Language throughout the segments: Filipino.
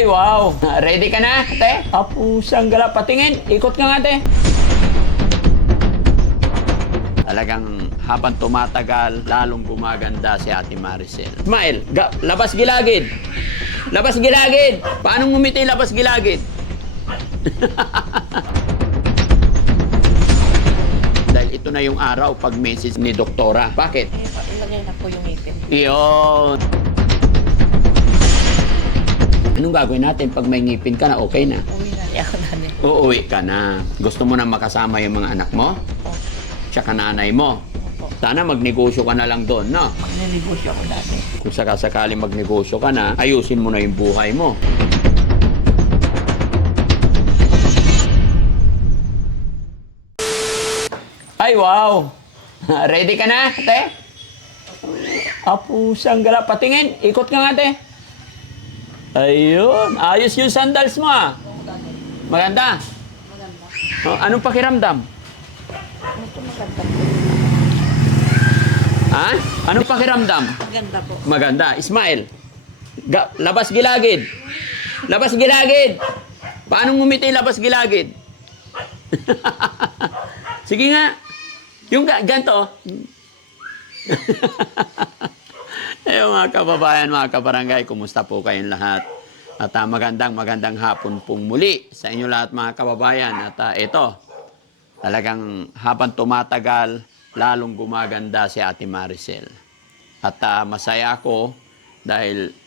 Ay, wow! Ready ka na, ate? Apusang gala. Patingin. Ikot ka nga, ate. Talagang habang tumatagal, lalong gumaganda si Ate Maricel. Smile. Labas gilagid. Labas gilagid. Paano ngumiti labas gilagid? Dahil ito na yung araw pag message ni Doktora. Bakit? Ilagay na po yung ngipin. Iyon. Anong gagawin natin pag may ngipin ka na okay na? Uwi na ako nanin. Uuwi ka na. Gusto mo na makasama yung mga anak mo? Opo. Tsaka nanay mo? Opo. Sana magnegosyo ka na lang doon, no? Magnenegosyo ako dati. Kung sakasakali magnegosyo ka na, ayusin mo na yung buhay mo. Ay, wow! Ready ka na, ate? Apusang gala. Patingin. Ikot ka nga, ate. Ayun. Ayos yung sandals mo, ah. Maganda? Maganda. Oh, anong pakiramdam? Ito maganda po. Ha? Anong pakiramdam? Maganda po. Maganda. Smile. Labas gilagid. Labas gilagid. Paano ngumiti labas gilagid? Sige nga. Yung ganito. Ayun mga kababayan, mga kabarangay, kumusta po kayong lahat? At magandang hapon pong muli sa inyo lahat mga kababayan. At ito, talagang habang tumatagal, lalong gumaganda si Ate Maricel. At masaya ako dahil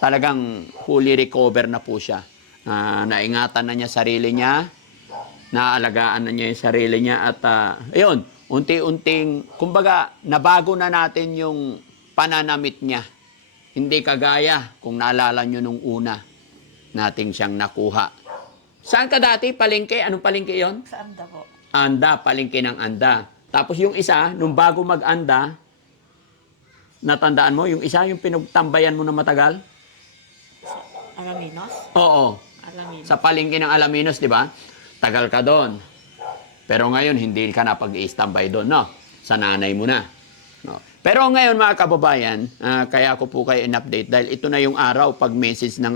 talagang fully recover na po siya. Naingatan na niya sarili niya, naalagaan na niya yung sarili niya at ayun, unti-unting, kumbaga, nabago na natin yung pananamit niya. Hindi kagaya kung naalala nyo nung una nating siyang nakuha. Saan ka dati? Palengke? Anong palengke yon? Sa anda po. Anda, palengke ng Anda. Tapos yung isa, nung bago mag-Anda, natandaan mo, yung isa, yung pinagtambayan mo na matagal? Alaminos? Oo. Alaminos. Sa palengke ng Alaminos, di ba? Tagal ka doon. Pero ngayon, hindi ka na pag-i-standby doon, no? Sa nanay mo na. No? Pero ngayon, mga kababayan, kaya ko po kayo in-update dahil ito na yung araw pag-message ng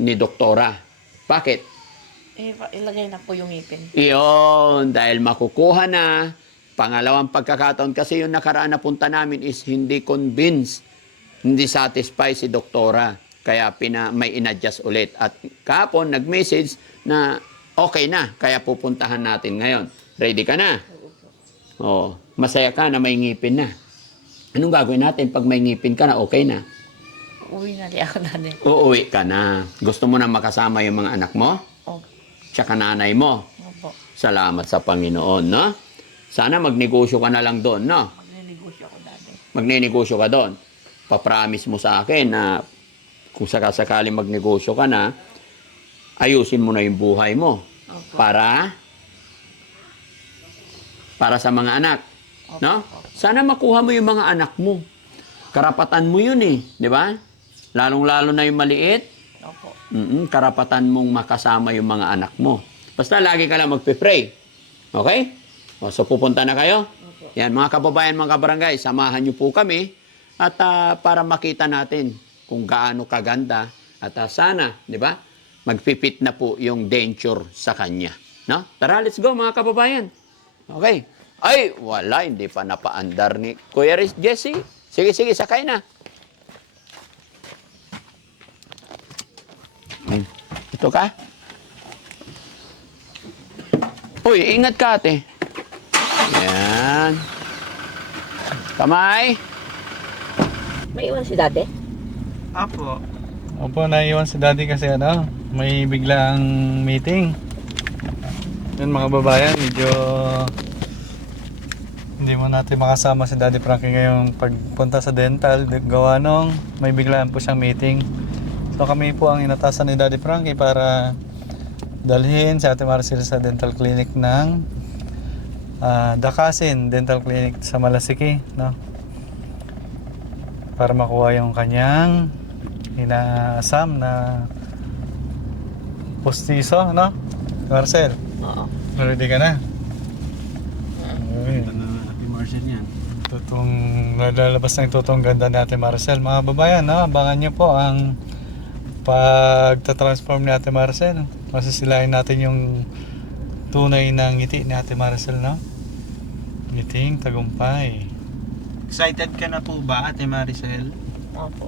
ni Doktora. Bakit? Ilagay na po yung ngipin. Iyon, dahil makukuha na. Pangalawang pagkakataon kasi yung nakaraan na punta namin is hindi convinced, hindi satisfied si Doktora. Kaya may in-adjust ulit. At kahapon, nag-message na okay na, kaya pupuntahan natin ngayon. Ready ka na? Oh, masaya ka na may ngipin na. Anong gagawin natin pag may ngipin ka na okay na? Uwi na ako nanin. Uuwi ka na. Gusto mo na makasama yung mga anak mo? Opo. Tsaka nanay mo? Opo. Salamat sa Panginoon, no? Sana magnegosyo ka na lang doon, no? Magnenegosyo ako dati. Magnenegosyo ka doon. Papromise mo sa akin na kung sakasakali magnegosyo ka na, ayusin mo na yung buhay mo. Opo. Para sa mga anak. Opo. No? Sana makuha mo yung mga anak mo. Karapatan mo yun eh. Di ba? Lalong-lalo na yung maliit. Opo. Karapatan mong makasama yung mga anak mo. Basta lagi ka lang magpe-pray. Okay? O, so pupunta na kayo? Opo. Yan, mga kababayan, mga kabarangay, samahan niyo po kami at para makita natin kung gaano kaganda at sana, di ba, magpipit na po yung denture sa kanya. No? Tara, let's go mga kababayan. Okay. Ay, wala, hindi pa napaandar ni Kuya Jesse. Sige, sakay na. Ito ka? Uy, ingat ka, ate. Yan. Kamay. May iwan si dati? Apo. Opo, naiwan si daddy kasi may biglang meeting. Yun mga babayan, medyo hindi mo natin makasama si Daddy Frankie ngayong pagpunta sa dental. Gawa nung may biglaan po siyang meeting. So kami po ang inatasan ni Daddy Frankie para dalhin si Ate Maricel sa dental clinic ng Dakasin Dental Clinic sa Malasiki, no? Para makuha yung kanyang inaasam na postiso, no? Marcel, Oo. ready ka na? Ate Marcel yan. Lalabas na yung totoong ganda ni Ate Maricel. Mga babayan, no? Abangan nyo po ang pagta-transform ni Ate Maricel. Masisilayan natin yung tunay na ngiti ni Ate Maricel, no? Ngiting tagumpay. Excited ka na po ba, Ate Maricel? Opo.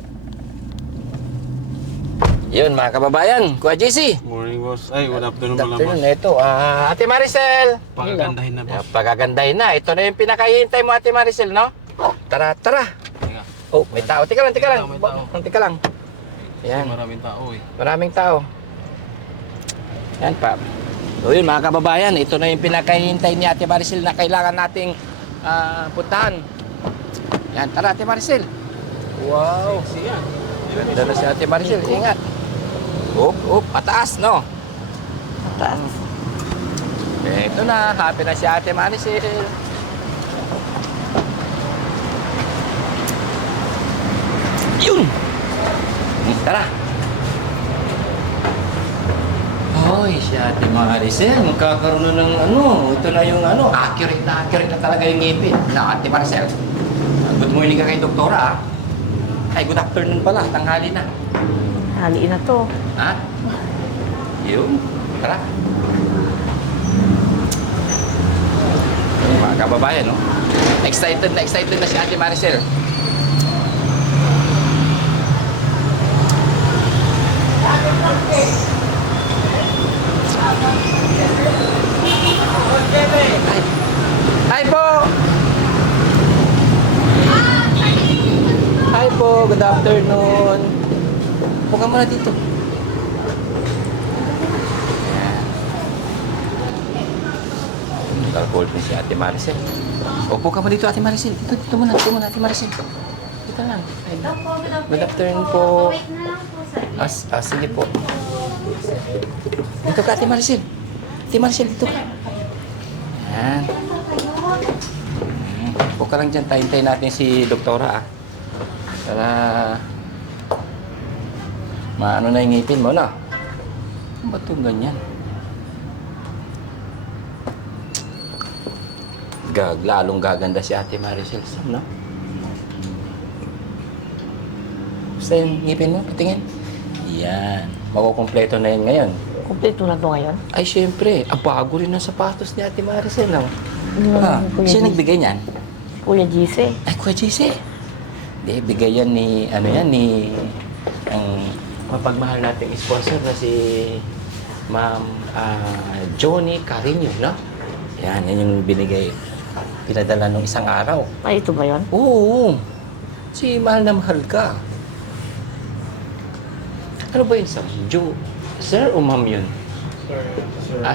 Yun mga kababayan, Kuya JC. Morning, boss. Ay, good afternoon, Good afternoon. Ito, Ate Maricel. Pagagandahin na, boss. Pagagandahin na. Ito na yung pinakahihintay mo, Ate Maricel, no? Tara, tara. Oh, may tao. Tika lang, tika lang. May tao. Tika lang. Kasi Yan, maraming tao eh. maraming tao. Yan pa. So yun mga kababayan, ito na yung pinakahihintay ni Ate Maricel na kailangan nating puntahan. Yan, tara Ate Maricel. Wow. Ganda na si Ate Maricel, ingat. Pataas, no? Mataas. Ito na, happy na si Ate Maricel. Yun! Tara! Hoy, si Ate Maricel, magkakaroon na ng ito na yung accurate na talaga yung ngipin na Ate Maricel. Good morning ka kay Doktora, Ay, good afternoon pala, tanghali na. Haliin na to. Ha? Yun, tara. Mga kababayan, no? Excited na si Ate Maricel. Hi po! Hi po, good afternoon. Puka muna dito. Nag-call po si Ate Maricel. Upo ka mo dito, Ate Maricel. Dito muna, Ate Maricel. Dito lang. Good afternoon po. Sige po. Dito ka, Ate Maricel. Ate Maricel, dito ka. Yan. Upo ka lang dyan. Tahintayin natin si Doktora, Para maano na yung ngipin mo, no? Ba't itong ganyan? Lalong gaganda si Ate Maricel, no? Basta yung ngipin mo, patingin. Yan. Makukumpleto na yun ngayon. Kompleto na to ngayon. Ay, syempre. Ang bago rin ng sapatos ni Ate Maricel, no? Kuya Sino GC. nagbigay niyan? Kuya GC. Ay, Kuya JC. Hindi, bigay yan ni, ang mapagmahal nating sponsor na si Ma'am Johnny Carino, no? Yan yung binigay. Pinadala nung isang araw. Ay, ito ba yun? Oo. Si mahal na mahal ka. Ano ba yun, sir? Sir o ma'am yun?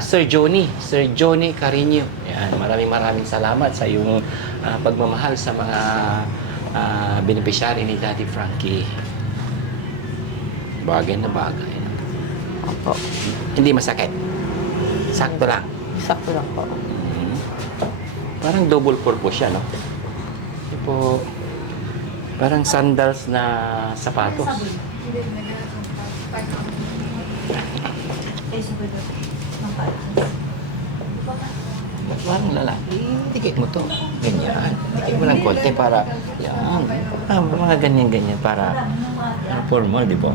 Sir Johnny. Sir Johnny Carino. Yan, maraming salamat sa iyong pagmamahal sa mga beneficiary ni Daddy Frankie. Bagay na bagay. Opo. Hindi masakit. Sakto lang. Sakto lang po. Parang double purpose siya, no? Tipo, parang sandals na sapatos. Parang lalaki. Tikit mo to. Ganyan. Tikit mo lang konti para, yan. Mga ganyan-ganyan para formal, di ba?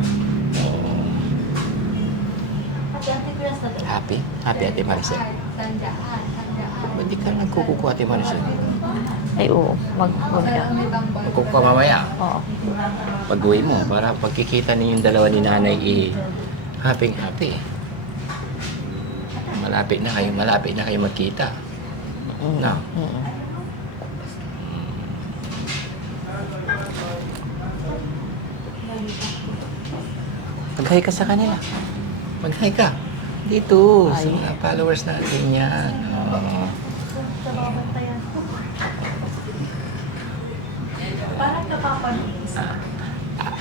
Happy? Happy, Ate Maricel? Ba't di ka nagkukuha, Ate Maricel? Ay, oo. Mag-mamaya. Magkukuha mamaya. Oo. Pag-uwi mo, para pagkikita niyo yung dalawa ni nanay, happy. Malapit na kayo magkita. No? Mag-hi ka sa kanila. Mag-hi ka. Dito, sa mga followers natin yan. Oo.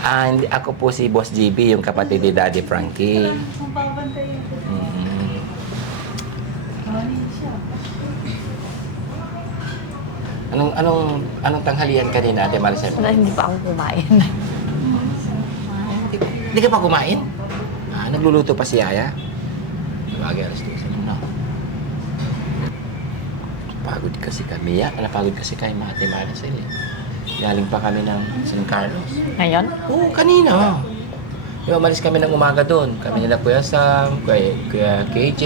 Hindi, ako po si Boss GB, yung kapatid ni Daddy Frankie. Anong tanghalian kanina, Ate Maricel? Wala, hindi pa ako kumain. Hindi ka pa kumain? Nagluluto pa si Yaya? Bagay, alas 12 na. Pagod kasi kami. Napagod kasi kay Ate Maricel. Galing pa kami ng San Carlos. Ngayon? Oo, kanina. Yung umalis kami ng umaga doon. Kami nila Kuya Sam, Kuya KJ,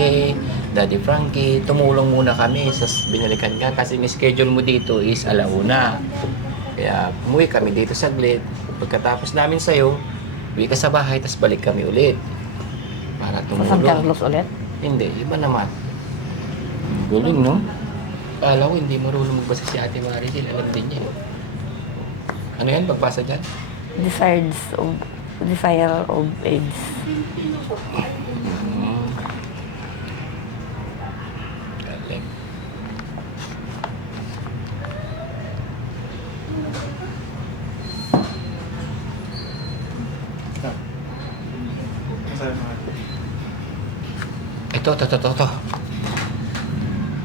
Daddy Frankie. Tumulong muna kami sa binalikan ka kasi may schedule mo dito is 1:00. Kaya umuwi kami dito saglit. Pagkatapos namin sa'yo, uwi ka sa bahay, tapos balik kami ulit. Para Sa San tumulong. Carlos ulit? Hindi, iba naman. Galing, no? Kala ko hindi marunong magbasa si Ate Maricel. Alam din niya. Ano yan? Pagbasa dyan? Desire of AIDS. Galing. Ito.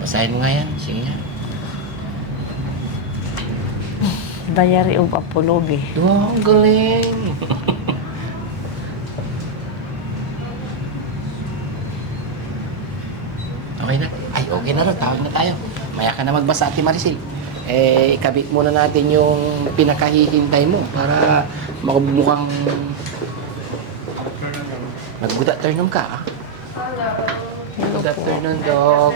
Basahin mo nga yan. Sige nga. Diary of Apology. Wow, ang galing. Okay na. Ay, okay na rin. Tawag na tayo. Maya ka na magbasa, Ate Maricel. Ikabit muna natin yung pinakahihintay mo para mukhang mag-good afternoon ka, ah. Good afternoon, Doc.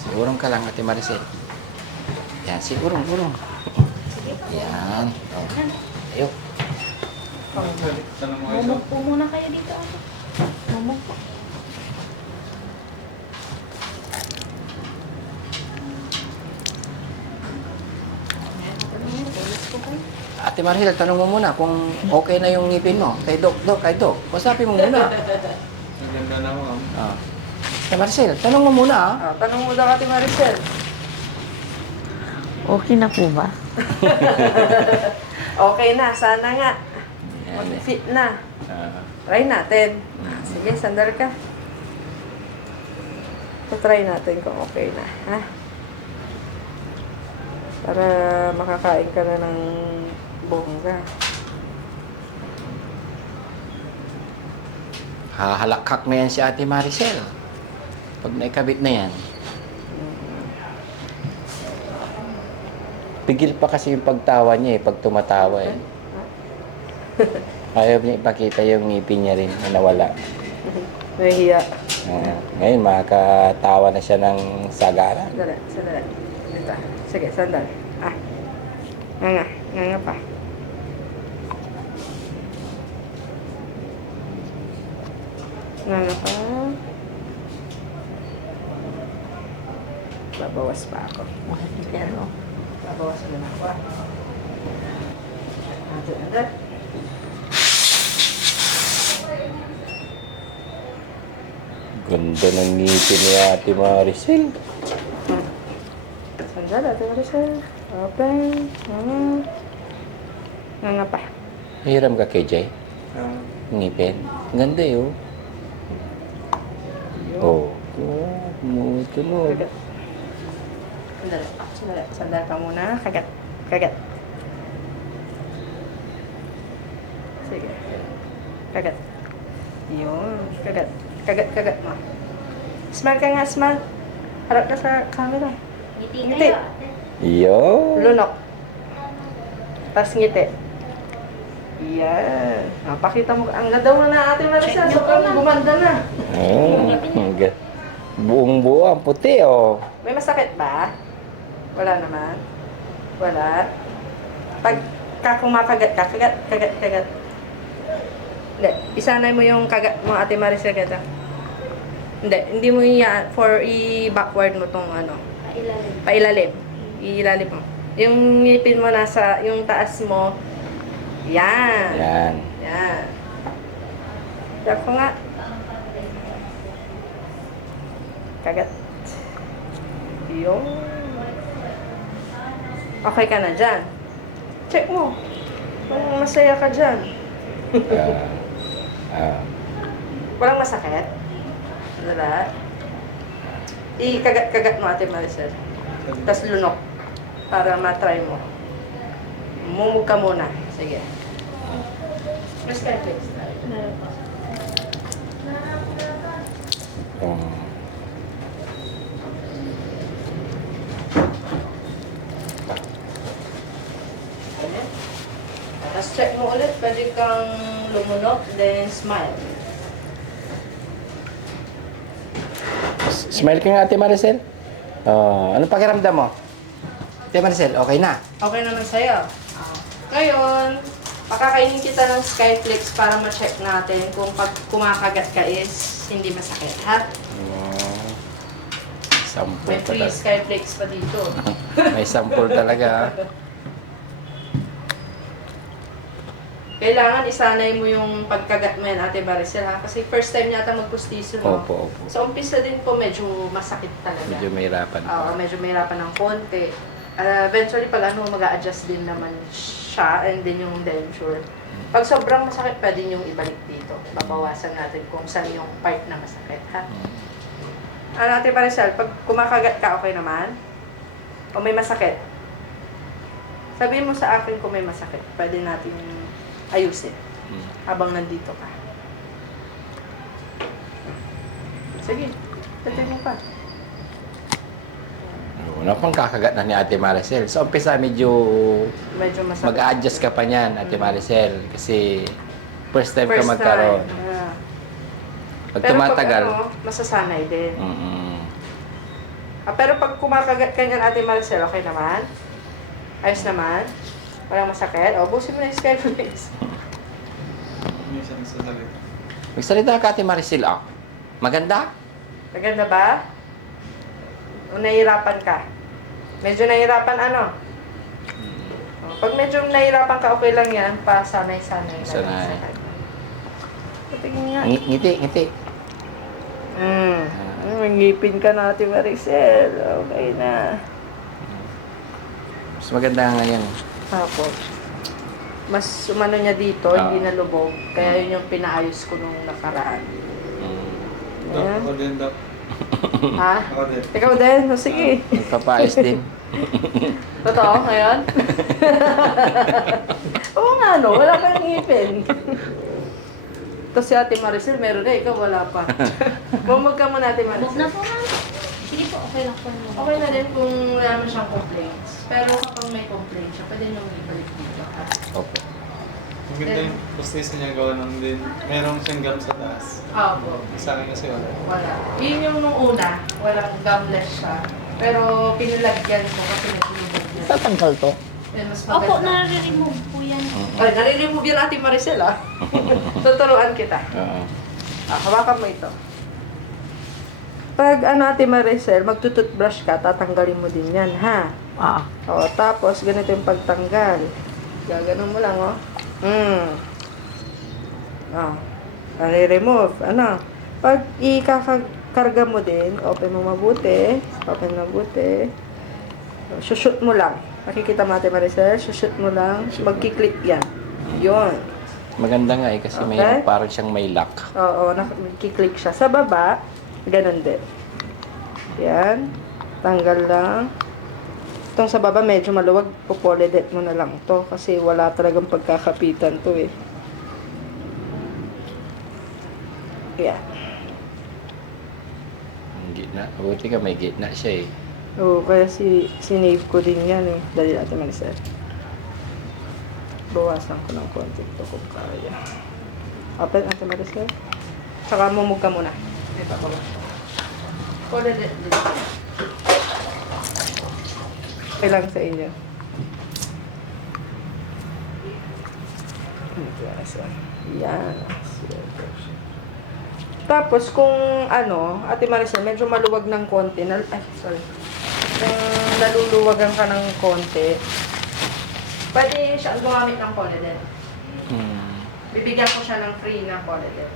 Sigurong ka lang, Ate Maricel. Yan, sigurong. Yan. Oh. Ayo. Momok po muna kayo dito. Momok po. Ate Maricel, tanong mo muna kung okay na yung ngipin mo. Kay Doc. Masapin mo muna. Maganda na mo. Ah. Ate Maricel, tanong mo muna, ah. Tanong mo daw, Ate Maricel. Okay na po ba? Okay na, sana nga. Yan. Mag-fit na. Ah. Try natin. Sige, sandal ka. Try natin kung okay na. Ha? Para makakain ka na ng bongga. Hahalakhak na yan si Ate Maricel. Pag naikabit na yan. Pigil pa kasi yung pagtawa niya pag tumatawa eh. Ayaw niya ipakita yung ngipin niya rin na nawala. Nahihiya. Ngayon, makakatawa na siya ng sagara. Sandali. Dito. Sige, sandal. Nga pa. Nga pa. Babawas pa ako. Pero, Babawas na ako. Ate. Ganda ng ngipin ni Ate Maricel. Sandal, Ate Maricel. Open. Nga pa. Hiram ka, KJ? Ngipin. Ganda yun. Oh. Tumutunog. Sandal ka muna. Kagat. Sige. Kagat. Yun. Kagat mo. Smile ka nga, smile. Harap ka sa camera. Ngiti Ngiti. kayo, ate. Yo. Lunok. Tapos ngiti. Yan. Pakita mo. Ang ganda mo na, Ate Maricel. Sobrang gumanda na. Buong buo ang puti, oh. May masakit ba? Wala naman. Wala. Pag kumakagat ka, kagat. Hindi. Isanay mo yung kagat mo, Ate Maricel, kita. Hindi mo i-backward mo tong ano. Pailalim. Ilalim mo. Yung ngipin mo nasa, yung taas mo. Yan. Yan. Check ko nga. Kagat. Yung. Okay ka na dyan. Check mo. Kung masaya ka dyan. Walang masakit? Wala. Ikagat-kagat mo, Ate Maricel. Tapos lunok. Para matry mo. Mumug ka muna. Sige. Press ka, please. Tapos check mo ulit, pwede kang lumunok, then smile. Smile ka nga, Ate Maricel. Oh, anong pakiramdam mo? Ate Maricel, okay na? Okay naman sa'yo. Ngayon, pakakainin kita ng Skyflix para ma-check natin kung pag kumakagat ka is hindi masakit, ha? Sample May free talaga. Skyflix pa dito. May sample talaga. Kailangan isanay mo yung pagkagat mo yan, Ate Maricel, ha? Kasi first time yata magpustiso, no? Opo, opo. Sa umpisa din po, medyo masakit talaga. Medyo mahirapan Oo, pa. medyo mahirapan ng konti. Eventually, pag ano, mag-a-adjust din naman siya and din yung denture. Pag sobrang masakit, pwede niyong ibalik dito. Babawasan natin kung saan yung part na masakit, ha? Ate Maricel, pag kumakagat ka, okay naman? O may masakit? Sabihin mo sa akin kung may masakit. Pwede natin ayusin habang nandito ka. Sige, tatay mo pa. Ano pang kakagat na ni Ate Maricel? So, umpisa medyo Medyo masakit. mag-a-adjust ka pa niyan, Ate Maricel. Kasi first time ka First magkaroon. time. Yeah. Pag Pero tumatagal, pag ano, masasanay din. mm-mm. Pero pag kumakagat ka niyan, Ate Maricel, okay naman? Ayos naman? Walang masakit? O, busin mo na yung Skyflix. Minsan sa salita. Magsalita ka, Ate Maricel, ah. Maganda? Maganda ba? O nahihirapan ka? Medyo nahihirapan ano? O, pag medyo nahihirapan ka, okay lang yan. Sanay-sanay. Sanay. Patingin nga. Ngiti, ngiti. May ngipin ka na, Ate Maricel. Okay na. Mas maganda nga yan. Tapos, mas umano niya dito, hindi na lubog. Kaya yun yung pinaayos ko nung nakaraan. Dok, Ayan. ako din, Dok. Ha? Ako din. Ikaw din? O, sige. Magpapaayos din. Totoo ngayon? Oo nga, no? Wala kang ngipin. Ito si Ate Maricel, meron na. Ikaw wala pa. Bumag ka muna, Ate Huwag Maricel. na po, ma'am. Sige po, okay lang po. Okay na din kung wala naman siyang complaints. Pero kapag may complaints siya, pwede niyong ibalik dito. Ha? Opo. Maganda yung postis niya gawa ng din. Merong siyang gum sa taas. Opo. Sa akin kasi wala. Wala. Yun yung nung una, walang gumless siya. Pero pinalagyan ko kasi nagsinubog niya. Tatanggal to. Then mas Opo, maganda. nare-remove po yan. Ay, nare-remove yan Ate Maricel, ah. Tuturuan kita. Oo. Hawakan mo ito. Pag ano, Ate Maricel, magtututbrush ka, tatanggalin mo din yan, ha? Ah, O, tapos, ganito yung pagtanggal. Gaganon mo lang, oh. Nare-remove. Ano? Pag ikakakarga mo din, open mo mabuti. Open mabuti. Shoot mo lang. Nakikita mo, Ate Maricel? Shoot mo lang. Magkiklik yan. Yun. Maganda nga eh, kasi may Okay. parang siyang may lock. Oo, nakiklik siya. Sa baba, ganun din. Yan. Tanggal lang. Itong sa baba medyo maluwag, pupolidet mo na lang to kasi wala talagang pagkakapitan to eh. Yan. Ang gitna. Buti ka, may gitna siya eh. Oo, kaya sinave ko din yan eh. Dali natin Maricel. Bawasan ko ng konti ito kung kaya. Open natin Maricel. Tsaka mumug ka muna. Ito ko. Polidet din. Okay lang sa inyo. Yan. Tapos kung ano, Ate Maricel, medyo maluwag ng konti. Kung naluluwagan ka ng konti, pwede siyang gumamit ng Polident. Bibigyan ko siya ng free na Polident.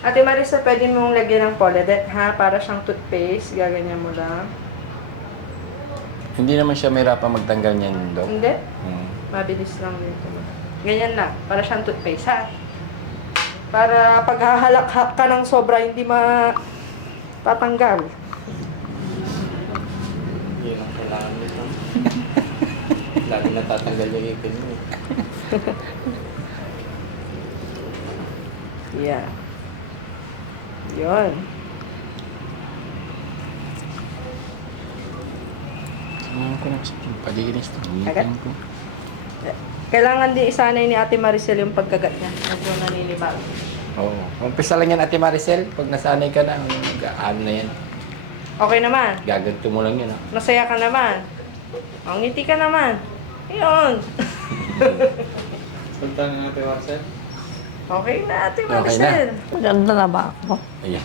Ate Maricel, pwede mong lagyan ng Polident, ha? Para siyang toothpaste. Gaganyan mo lang. Hindi naman siya mahirapan magtanggal niyan, Dok. Hindi? Hmm. Mabilis lang dito. Ganyan lang. Para siyang toothpaste, ha? Para pag hahalak ka ng sobra, hindi tatanggal. Yun ang kailangan nito. Lagi natatanggal yung ipin mo eh. Yeah. Yun. Tingnan ko na sa palinis. Agad? Ko. Kailangan din isanay ni Ate Maricel yung pagkagat niya. Medyo naninibago. Oo. Umpisa lang yan, Ate Maricel. Pag nasanay ka na, ano na yan. Okay naman. Gaganto mo lang yan. Masaya ka naman. Ang ngiti ka naman. Ayun. Punta na natin, Marcel. Okay na, Ate Okay na. Maricel. Maganda na ba ako? Ayan.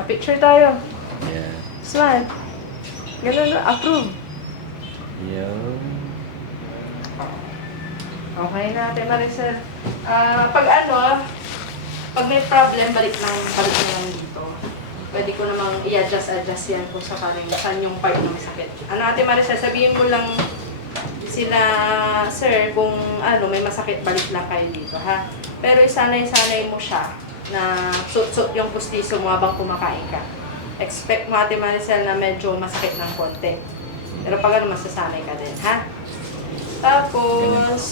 Pa-picture tayo. Ayan. Smile. Ganun na. Approve. Ayan. Okay na, Ate Maricel. Pag may problem, balik na lang dito. Pwede ko namang i-adjust yan kung saan yung part ng sakit. Ate Maricel, sabihin mo lang sila, sir, kung may masakit, balik lang kayo dito, ha? Pero isanay-sanay mo siya na suot-suot yung pustiso mo habang kumakain ka. Expect mo, Ate Maricel, na medyo masakit ng konti. Pero pag masasanay ka din, ha? Tapos,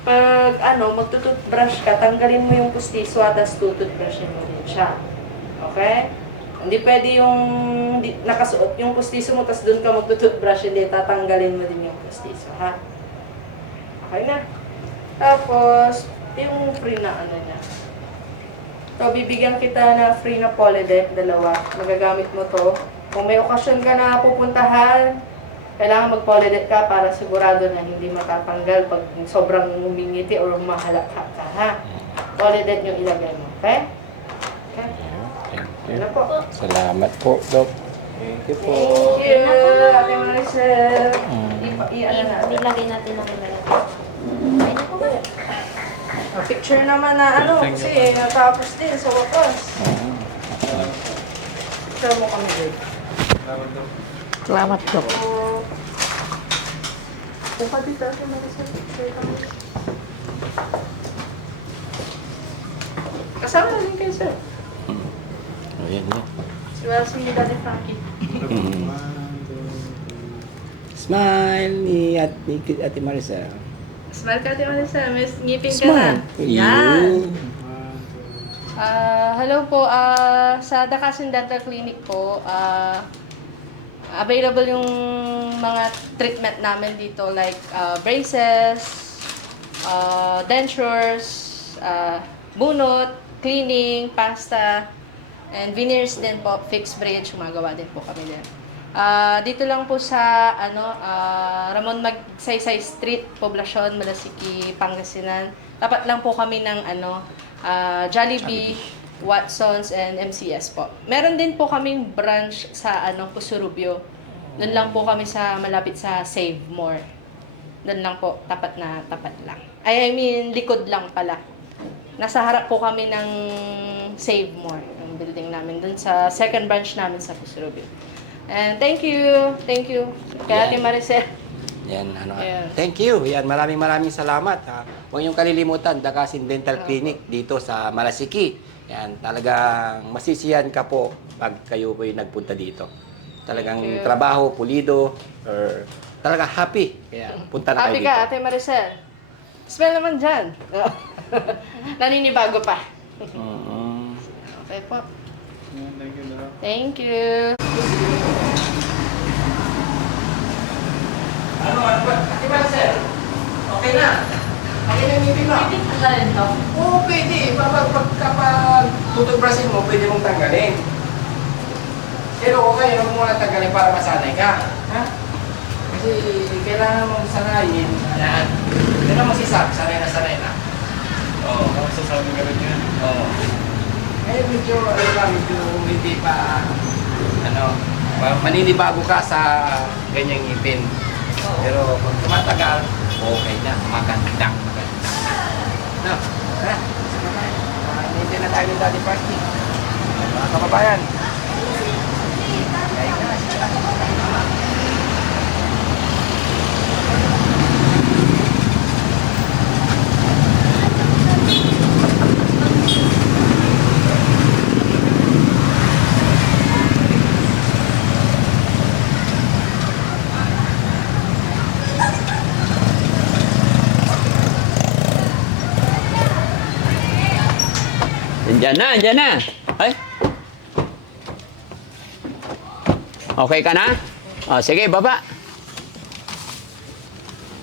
pag magtututbrush ka, tanggalin mo yung pustiso at tapos tututbrushin mo din siya. Okay? Hindi pwede yung nakasuot yung pustiso mo tapos doon ka magtututbrush, hindi, tatanggalin mo din yung pustiso, ha? Okay na. Tapos, yung free na niya. So, bibigyan kita na free na Polydec, 2. Magagamit mo to. Kung may okasyon ka na pupuntahan, kailangan mag-Polydec ka para sigurado na hindi matatanggal pag sobrang humingiti or humahalakha ka, ha? Polydec yung ilagay mo, okay? Okay. Thank Yan you. na po. Salamat po, Dok. Thank you po. Thank you, Ate Maricel. I-ano na. Nilagay natin ang camera. Okay na po ba? Picture naman na kasi natapos din sa wakas. Picture mo kami din. Salamat, Dok. Kung ka dito, Ate Maricel, picture kami. Kasama na rin kayo, sir. Ayan na. Si Wellesley, Daddy Frankie. Smile ni Ate Maricel. Smile ka, Ate Maricel. May ngipin ka na. Yan. Hello po, sa Dakasin Dental Clinic po, available yung mga treatment namin dito like braces, dentures, bunot, cleaning, pasta, and veneers din po, fixed bridge, gumagawa din po kami din. Dito lang po sa Ramon Magsaysay Street, Poblacion, Malasiki, Pangasinan. Tapat lang po kami ng Jollibee, Watsons, and MCS po. Meron din po kaming branch sa Pusurubio. Doon lang po kami malapit sa Save More. Doon lang po, tapat lang. I mean, likod lang pala. Nasa harap po kami ng Save More, yung building namin. Doon sa second branch namin sa Pusurubio. And thank you. Kaya Ate Maricel. Yan, Yes. Thank you. Yan, maraming salamat. Ha. Huwag niyong kalilimutan, Dakasin Dental Clinic dito sa Malasiki. Yan, talagang masisiyan ka po pag kayo po'y nagpunta dito. Talagang Thank you. trabaho, pulido, or talaga happy. Kaya punta na kayo Happy dito. ka, Ate Maricel. Smell naman dyan. Naninibago pa. Mm. Okay po. Thank you, Doc. Thank you. Ate Maricel, okay na. Okay na yung ngipin mo. Pwede tanggalin to. Oo, pwede. Kapag tutugbrasin mo, pwede mong tanggalin. Pero okay, huwag mo na tanggalin para masanay ka. Ha? Kasi kailangan mong sanayin. Ayan. Pero masisap, sanay na. Oo. Masasabi ka rin yan. Oo. Ngayon medyo hindi pa, maninibago ka sa ganyang ngipin. Pero pag tumatagal, okay na, maganda. No? Ha? Hindi na tayo ng Daddy Party. Mga kababayan. Andyan na. Ay. Okay ka na? Sige, baba.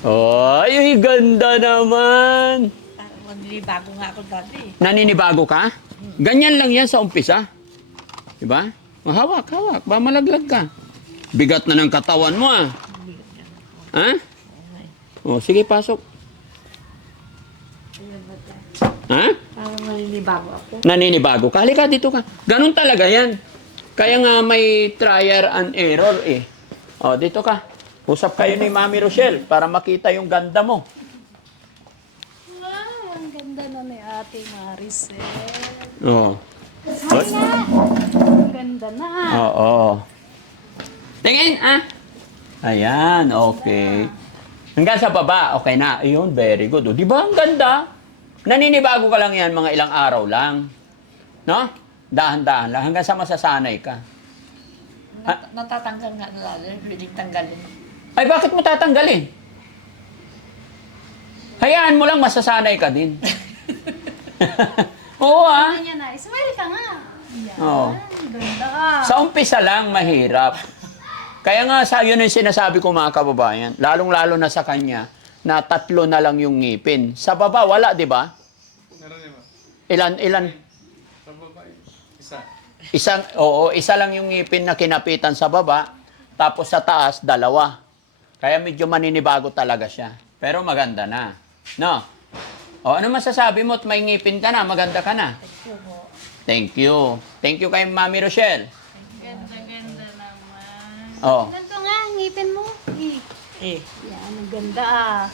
Ay, ganda naman. Parang maglilibago nga ako dati. Naninibago ka? Ganyan lang yan sa umpisa. Diba? Hawak. Ba malaglag ka. Bigat na ng katawan mo ah. Ha? O, sige, pasok. Ha? Parang malilibago ako. Naninibago ka? Halika, dito ka. Ganun talaga yan. Kaya nga may trial and error eh. O, dito ka. Usap kayo ni Mami Rochelle para makita yung ganda mo. Wow, ang ganda na ni Ate Maricel. Oo. Ang ganda na. Oo. Tingin, ah. Ayan, okay. Hanggang sa baba, okay na. Ayun, very good. O, di ba ang ganda? Naninibago ka lang yan, mga ilang araw lang. No? Dahan-dahan lang, hanggang sa masasanay ka. Natatanggal nga na lalo. Pwedeng tanggalin. Ay, bakit mo tatanggalin? Hayaan mo lang, masasanay ka din. Oo, ah. Ano niya na? Smile ka nga. Yan. Oo. Ganda ah. Sa umpisa lang, mahirap. Kaya nga, yun yung sinasabi ko mga kababayan, lalong-lalo na sa kanya, na 3 na lang yung ngipin. Sa baba, wala, di ba? Ilan? Isa lang yung ngipin na kinapitan sa baba, tapos sa taas, 2. Kaya medyo maninibago talaga siya. Pero maganda na. No? O, ano masasabi mo at may ngipin ka na, maganda ka na? Thank you. Thank you kay Mami Rochelle. Ganda naman. Oh. Ganito nga, ngipin mo. Eh. Yan, ang ganda ah.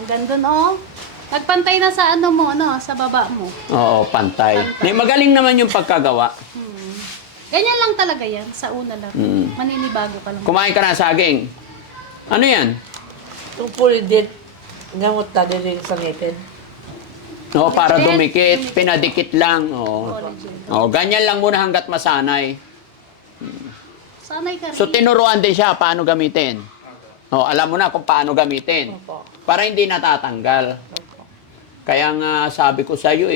Ang ganda no? Magpantay na sa ano mo, no? Sa baba mo. Oo, pantay. Magaling naman yung pagkagawa. Ganyan lang talaga yan, sa una lang. Maninibago ka lang. Kumain ka na saging. Ano yan? Itong pulidit. Gamot na din sa ngipin. Oo, para Legit. dumikit, pinadikit lang. Oo. Oo, ganyan lang muna hanggat masanay. Sanay ka rin. So, tinuruan din siya paano gamitin. Oo, alam mo na kung paano gamitin. Opo. Para hindi natatanggal. Kaya nga sabi ko sa iyo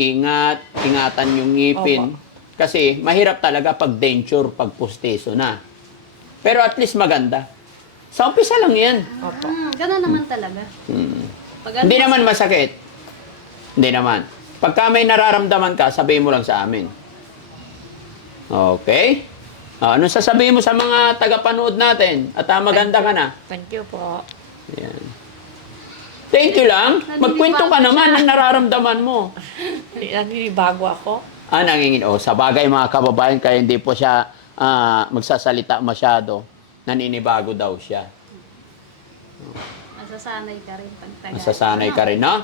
ingatan yung ngipin. Opo. Kasi mahirap talaga pag denture, pag pustiso na. Pero at least maganda. Sa umpisa lang yan. Opo. Ganun naman talaga. Pag ano, Hindi naman masakit. Hindi naman. Pagka may nararamdaman ka, sabihin mo lang sa amin. Okay? Anong sasabihin mo sa mga tagapanood natin? At maganda ka na. Thank you po. Yan. Thank you lang. Magkwento ka naman ng nararamdaman mo. Naninibago ako. Sa bagay mga kababayan, kaya hindi po siya magsasalita masyado. Naninibago daw siya. masasanay ka rin pag taga. Masasanay ka rin, no?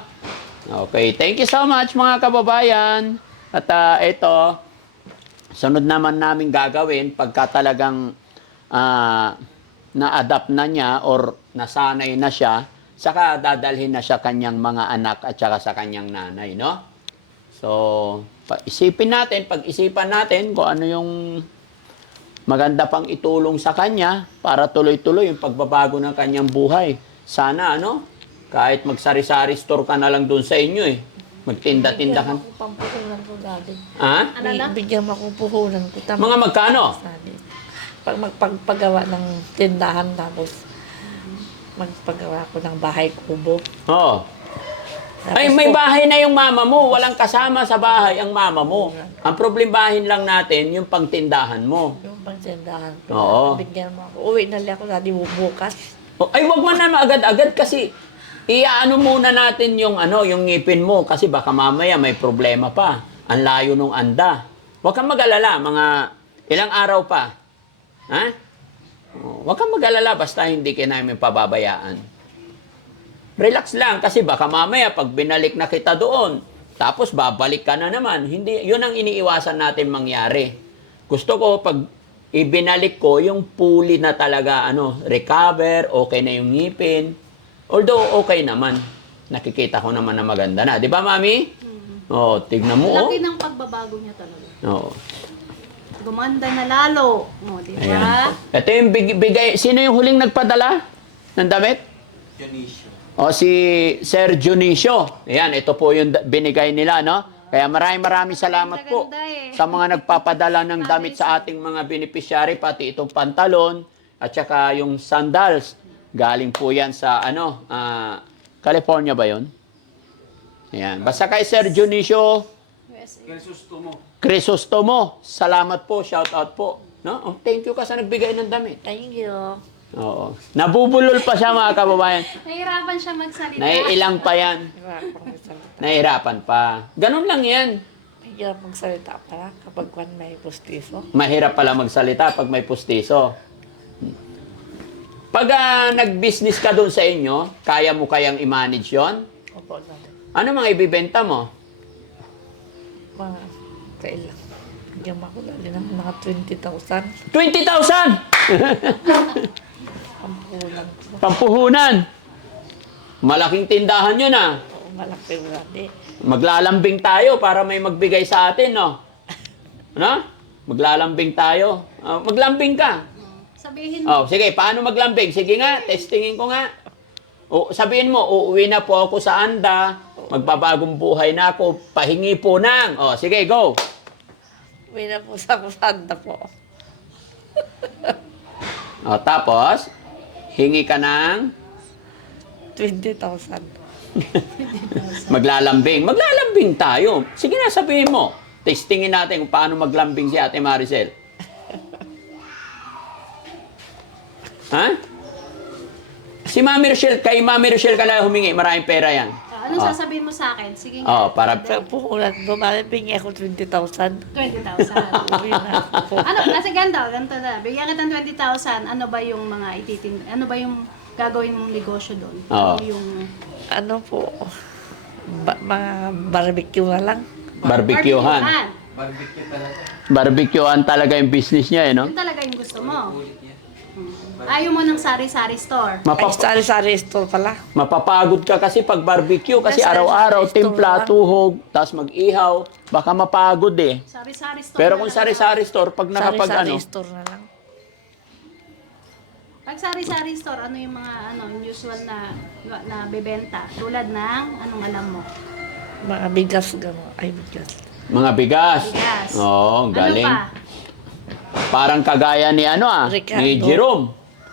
Okay, thank you so much mga kababayan. At ito, sunod naman namin gagawin pagka talagang na-adapt na niya or nasanay na siya, saka dadalhin na siya kanyang mga anak at saka sa kanyang nanay, no? So, pag-isipan natin kung ano yung maganda pang itulong sa kanya para tuloy-tuloy yung pagbabago ng kanyang buhay. Sana, ano? Kahit magsari-sari store ka na lang doon sa inyo eh. Magtinda-tinda ka. Bigyan mo ako pampuhunan ko dati. Ha? Ano na? Bigyan mo ako puhunan ko. Tama. Mga magkano? Pag magpagawa ng tindahan tapos magpagawa ko ng bahay kubo. Oo. Tapos Ay, may po- bahay na yung mama mo. Walang kasama sa bahay ang mama mo. Ang problemahin lang natin yung pangtindahan mo. Yung pagtindahan ko. Oo. Bigyan mo ako. Uwi na lang ako dati bukas. Ay, wag man na agad-agad kasi iaano muna natin yung yung ngipin mo kasi baka mamaya may problema pa. Ang layo nung anda. Huwag kang mag-alala, mga ilang araw pa. Ha? Huwag kang mag-alala basta hindi ka namin pababayaan. Relax lang kasi baka mamaya pag binalik na kita doon, tapos babalik ka na naman. Hindi, yun ang iniiwasan natin mangyari. Gusto ko pag ibinalik ko yung fully na talaga recover, okay na yung ngipin. Although okay naman. Nakikita ko naman na maganda na. 'Di ba, Mami? Oh, tignan mo. Laki ng pagbabago niya talaga. Oh. Gumanda na lalo. O, di Ayan. ba? Ito yung bigay. Sino yung huling nagpadala ng damit? Dionisio. O si Sir Dionisio. Ayan, ito po yung binigay nila, no? Kaya maraming salamat po Ganda eh. sa mga nagpapadala ng damit sa ating mga beneficiary, pati itong pantalon, at saka yung sandals. Galing po yan sa California ba yon? Ayan. Basta kay Sir Dionisio Crisostomo. Salamat po, shout out po. No? Thank you ka sa nagbigay ng damit. Thank you. Oo. Nabubulol pa siya mga kababayan. Nahirapan siya magsalita. Naiilang pa yan. Hirap magsalita. Nahirapan pa. Ganun lang yan. Hirap magsalita pala kapag may postiso. Mahirap pala magsalita pag may pustiso. Pag nag-business ka doon sa inyo, kaya mo kayang i-manage yon? Opo, dati. Ano mga ibibenta mo? Mga kailan. Bigyan mo ako dali ng mga 20,000. 20,000! Ang kulang ko. Pampuhunan. Malaking tindahan yun ah. Oo, malaki dati. Maglalambing tayo para may magbigay sa atin, no? Ano? Maglalambing tayo. Maglambing ka. Sabihin mo. Oh, sige, paano maglambing? Sige nga, testingin ko nga. O, sabihin mo, uuwi na po ako sa Anda, magbabagong buhay na ako, pahingi po ng. Oh, sige, go. Uwi na po sa kusanda po. Oh, tapos, hingi ka ng 20,000. maglalambing. Maglalambing tayo. Sige na, sabihin mo. Testingin natin kung paano maglambing si Ate Maricel. Ha? Si Mami Rochelle, kay Mami Rochelle ka na humingi, maraming pera yan. Anong sasabihin mo sa akin? Sige nga. Oh, para Sa puhulan ko, malaping ako 20,000. 20,000. Uwi na ako. Ano, kasi ganito na. Bigyan kita ng 20,000, ano ba yung mga ano ba yung gagawin mong negosyo doon? Oo. Ano yung Ano po, mga barbecue na lang. barbecuehan. Barbecue talaga. Barbecuehan talaga yung business niya, eh, no? Yun talaga yung gusto mo. Ayaw mo ng sari-sari store. Ay, sari-sari store pala. Mapapagod ka kasi pag barbecue kasi Sari-sari araw-araw store timpla, lang. tuhog, tapos mag-ihaw, baka mapagod eh. Sari-sari store. Pero na kung lang. sari-sari store, pag nakapag Sari-sari ano, store na lang. Pag sari-sari store, ano yung mga yung usual na bebenta? Tulad ng, anong alam mo? Mga bigas gano'n. Ay, bigas. mga bigas. Bigas. Oo, galing. Ano pa? Parang kagaya ni Ricardo. ni Jerome.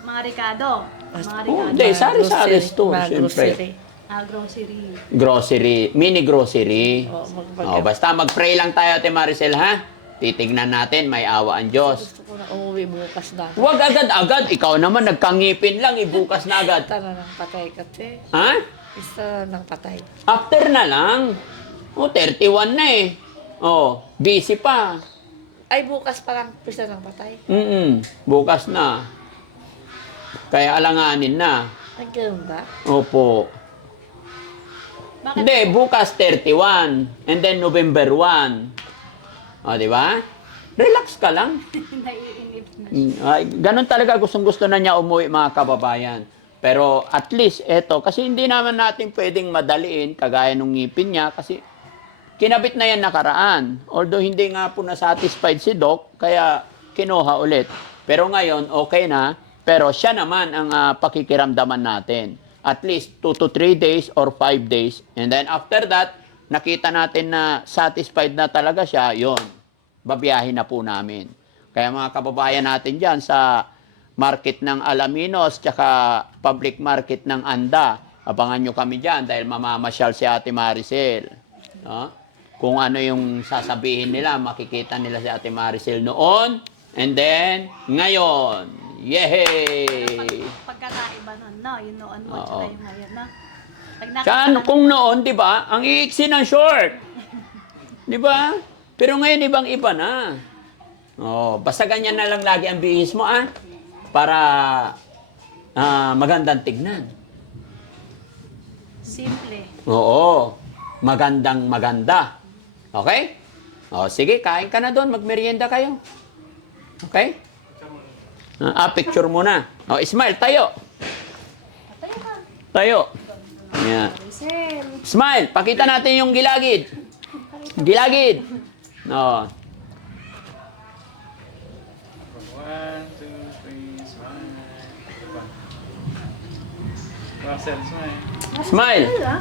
Mga Ricardo. Mga Oh, Ricardo. hindi, sari-sari Grocery, store, mga siyempre. grocery. Grocery. Grocery, mini grocery. Oo, Oh, basta mag-pray lang tayo, Ate Maricel, ha? Titignan natin, may awa ang Diyos. Gusto ko na umuwi bukas na. Huwag agad-agad. Ikaw naman, nagkangipin lang, ibukas na agad. Isa na ng patay kasi. Ha? Isa ng patay. After na lang. Oh, 31 na eh. Oh, busy pa. Ay, bukas pa lang isa ng patay. Bukas na. Kaya alanganin na. Ay, ganun ba? Opo. Bakit? Hindi, bukas 31. And then November 1. O, di ba? Relax ka lang. Naiinip na. Ay, ganun talaga gustong-gusto na niya umuwi, mga kababayan. Pero at least, eto, kasi hindi naman natin pwedeng madaliin, kagaya nung ngipin niya, kasi kinabit na yan nakaraan. Although hindi nga po na-satisfied si Doc, kaya kinuha ulit. Pero ngayon, okay na. Pero siya naman ang pakikiramdaman natin. At least 2 to 3 days or 5 days. And then after that, nakita natin na satisfied na talaga siya, yon, babiyahin na po namin. Kaya mga kababayan natin dyan sa market ng Alaminos, tsaka public market ng Anda, abangan nyo kami dyan dahil mamamasyal si Ate Maricel. No? Kung ano yung sasabihin nila, makikita nila si Ate Maricel noon, and then, ngayon. Yehey! Pagkakaiba nun, no? Yung noon mo, Oo. tsaka yung ngayon, no? Pag nakita Saan, ka- kung noon, di ba, ang iiksi ng short. Di ba? Pero ngayon, ibang-iba na. Oh, basta ganyan na lang lagi ang bihis mo, para magandang tignan. Simple. Oo, magandang maganda. Okay? O, sige, kain ka na doon, magmerienda kayo. Okay? Picture muna. O, smile, tayo. Tayo ka. Tayo. Yeah. Maricel. Smile, pakita natin yung gilagid. Gilagid. No. 1, 2, 3, smile. Iba. Marcel, smile. Smile. Ah.